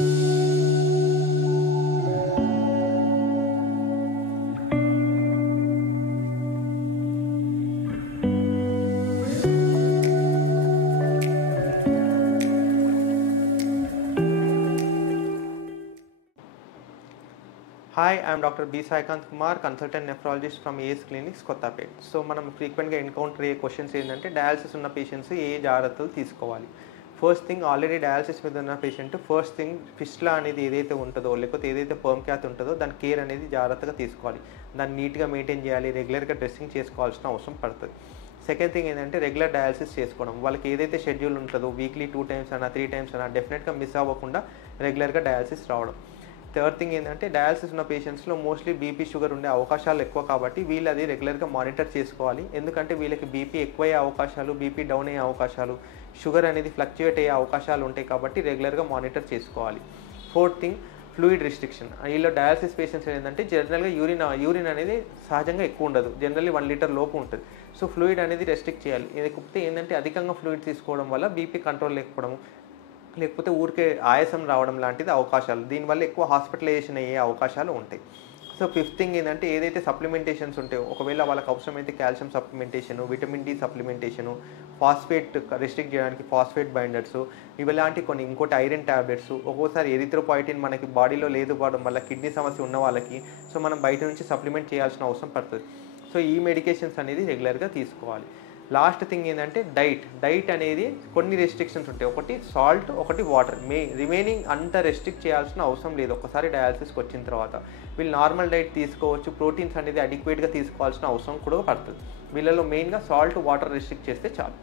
Hi, I am Dr. B. Saikant Kumar, consultant nephrologist from AS Clinics, Kottapet. So, మనం ఫ్రీక్వెంట్గా encounter అయ్యే questions ఏంటంటే dialysis ఉన్న patients ఏ జాగ్రత్తలు తీసుకోవాలి. ఫస్ట్ థింగ్, ఆల్రెడీ డయాలసిస్ మీద ఉన్న పేషెంట్ ఫస్ట్ థింగ్ ఫిస్టులా అనేది ఏదైతే ఉంటుందో లేకపోతే ఏదైతే పర్మ్ క్యాత్ ఉంటుందో దాని కేర్ అనేది జాగ్రత్తగా తీసుకోవాలి. దాన్ని నీట్గా మెయింటైన్ చేయాలి, రెగ్యులర్గా డ్రెస్సింగ్ చేసుకోవాల్సిన అవసరం పడుతుంది. సెకండ్ థింగ్ ఏంటంటే రెగ్యులర్ డయాలసిస్ చేసుకోవడం. వాళ్ళకి ఏదైతే షెడ్యూల్ ఉంటుందో వీక్లీ 2 times అయినా 3 times అయినా డెఫినెట్గా మిస్ అవ్వకుండా రెగ్యులర్గా డయాలసిస్ రావడం. థర్డ్ థింగ్ ఏంటంటే డయాలసిస్ ఉన్న పేషెంట్స్లో మోస్ట్లీ బీపీ షుగర్ ఉండే అవకాశాలు ఎక్కువ కాబట్టి వీళ్ళు అది రెగ్యులర్గా మానిటర్ చేసుకోవాలి. ఎందుకంటే వీళ్ళకి బీపీ ఎక్కువయ్యే అవకాశాలు, బీపీ డౌన్ అయ్యే అవకాశాలు, షుగర్ అనేది ఫ్లక్చుయేట్ అయ్యే అవకాశాలు ఉంటాయి కాబట్టి రెగ్యులర్గా మానిటర్ చేసుకోవాలి. Fourth thing, fluid restriction. వీళ్ళు డయాలసిస్ పేషెంట్స్ ఏంటంటే జనరల్గా యూరిన్ అనేది సహజంగా ఎక్కువ ఉండదు, జనరల్లీ 1 లీటర్ లోపు ఉంటుంది. సో ఫ్లూయిడ్ అనేది రెస్ట్రిక్ట్ చేయాలి. లేకపోతే ఏంటంటే అధికంగా ఫ్లూయిడ్ తీసుకోవడం వల్ల బీపీ కంట్రోల్ లేకపోవడం, లేకపోతే ఊరికే ఆయాసం రావడం లాంటిది అవకాశాలు, దీనివల్ల ఎక్కువ హాస్పిటలైజేషన్ అయ్యే అవకాశాలు ఉంటాయి. సో ఫిఫ్త్ థింగ్ ఏంటంటే ఏదైతే సప్లిమెంటేషన్స్ ఉంటాయో ఒకవేళ వాళ్ళకి అవసరమైతే calcium supplementation, vitamin D supplementation, phosphate restrict చేయడానికి ఫాస్ఫేట్ బైండర్స్, ఇలాంటి కొన్ని, ఇంకోటి ఐరన్ ట్యాబ్లెట్స్, ఒక్కోసారి ఎరిథ్రోపాయిటిన్ మనకి బాడీలో లేకపోవడం వల్ల కిడ్నీ సమస్య ఉన్న వాళ్ళకి సో మనం బయట నుంచి సప్లిమెంట్ చేయాల్సిన అవసరం పడుతుంది. సో ఈ మెడికేషన్స్ అనేది రెగ్యులర్గా తీసుకోవాలి. లాస్ట్ థింగ్ ఏంటంటే డైట్ అనేది కొన్ని రెస్ట్రిక్షన్స్ ఉంటాయి. ఒకటి సాల్ట్, ఒకటి వాటర్. రిమైనింగ్ అంత రెస్ట్రిక్ట్ చేయాల్సిన అవసరం లేదు. ఒకసారి డయాలసిస్కి వచ్చిన తర్వాత వీళ్ళు నార్మల్ డైట్ తీసుకోవచ్చు. ప్రోటీన్స్ అనేది అడిక్వేట్గా తీసుకోవాల్సిన అవసరం కూడా పడుతుంది. వీళ్ళలో మెయిన్గా సాల్ట్, వాటర్ రెస్ట్రిక్ట్ చేస్తే చాలు.